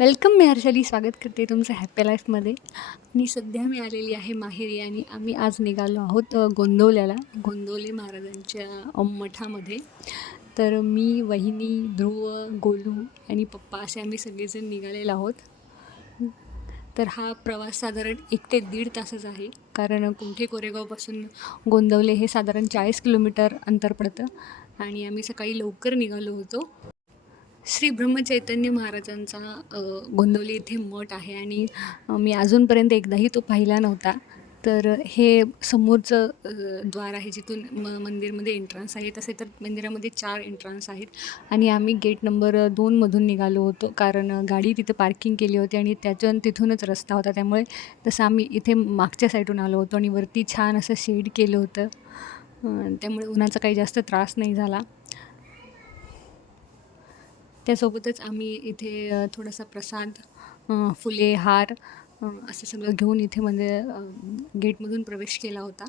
Welcome मी हर्षाली. स्वागत करते तुमचं हॅपी लाईफमध्ये आणि सध्या मी आलेली आहे माहेरी आणि आम्ही आज निघालो आहोत गोंदवल्याला गोंदवले महाराजांच्या मठामध्ये. तर मी वहिनी ध्रुव गोलू आणि पप्पा असे आम्ही सगळेजण निघालेलो आहोत. तर हा प्रवास साधारण एक ते दीड तासच आहे कारण कुंठे कोरेगावपासून गोंदवले हे साधारण चाळीस किलोमीटर अंतर पडतं. आणि आम्ही सकाळी लवकर निघालो होतो. श्री ब्रह्मचैतन्य महाराजांचा गोंदवली इथे मठ आहे आणि मी अजूनपर्यंत एकदाही तो पाहिला नव्हता. तर हे समोरचं द्वार आहे जिथून म मंदिरमध्ये एंट्रन्स आहे. तसे तर मंदिरामध्ये चार एंट्रन्स आहेत आणि आम्ही गेट नंबर दोनमधून निघालो होतो. कारण गाडी तिथे पार्किंग केली होती आणि त्याच्या तिथूनच रस्ता होता. त्यामुळे तसं आम्ही इथे मागच्या साईडून आलो होतो आणि वरती छान असं शेड केलं होतं. त्यामुळे उन्हाचा काही जास्त त्रास नाही झाला. त्यासोबतच आम्ही इथे थोडासा प्रसाद फुले हार असं सगळं घेऊन इथे म्हणजे गेटमधून प्रवेश केला होता.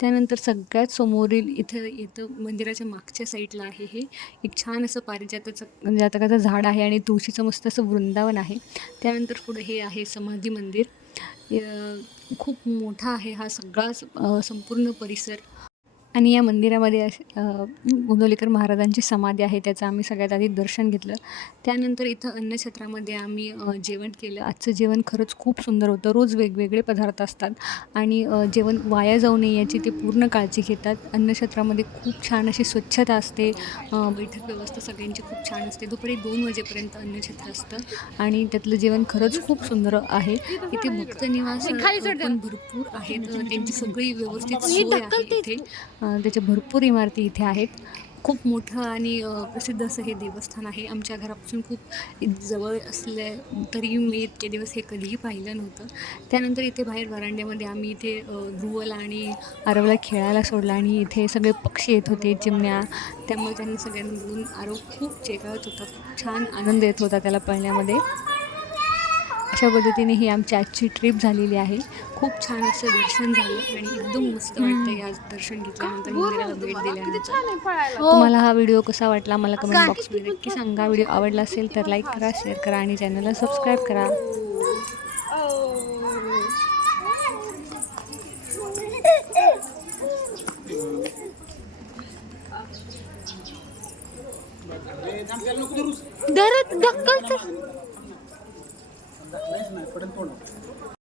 त्यानंतर सगळ्यात समोरील इथं इथं मंदिराच्या मागच्या साईडला आहे हे. एक छान असं पारिजाताचं जातकाचं झाड आहे आणि तुळशीचं मस्त असं वृंदावन आहे. त्यानंतर पुढे हे आहे समाधी मंदिर. खूप मोठा आहे हा सगळा स- संपूर्ण परिसर. आणि या मंदिरामध्ये अश अ, गोंदवलेकर महाराजांची समाधी आहे त्याचं आम्ही सगळ्यात आधी दर्शन घेतलं. त्यानंतर इथं अन्नछत्रामध्ये आम्ही जेवण केलं. आजचं जेवण खरंच खूप सुंदर होतं. रोज वेगवेगळे पदार्थ असतात आणि जेवण वाया जाऊ नये याची ते पूर्ण काळजी घेतात. अन्नछत्रामध्ये खूप छान अशी स्वच्छता असते. बैठक व्यवस्था सगळ्यांची खूप छान असते. दुपारी दोन वाजेपर्यंत अन्नछत्र असतं आणि त्यातलं जेवण खरंच खूप सुंदर आहे. इथे भक्त निवास पण भरपूर आहेत. त्यांची सगळी व्यवस्थित सोय आहे इथे. त्याच्या भरपूर इमारती इथे आहेत. खूप मोठं आणि प्रसिद्ध असं हे देवस्थान आहे. आमच्या घरापासून खूप जवळ असले तरी मी इतके दिवस हे कधीही पाहिलं नव्हतं. त्यानंतर इथे बाहेर वरांड्यामध्ये आम्ही इथे ध्रुवला आणि आरवला खेळायला सोडला आणि इथे सगळे पक्षी येत होते चिमण्या. त्यामुळे त्यांना सगळ्यांना बघून आरव खूप चेकाळत होता. खूप छान आनंद येत होता त्याला पळण्यामध्ये अशा पद्धतीने ही आमची आजची ट्रिप झालेली आहे. खूप छान असं दर्शन झालं आणि एकदम मस्त वाटतं या दर्शन घेतल्यानंतर मंदिराला भेट दिल्यानंतर. तुम्हाला हा व्हिडिओ कसा वाटला मला कमेंट बॉक्समध्ये नक्की सांगा. व्हिडिओ आवडला असेल तर लाईक करा शेअर करा आणि चॅनलला सबस्क्राईब करा. ढक्कल तर दाखलायच नाही पडेल तोंड.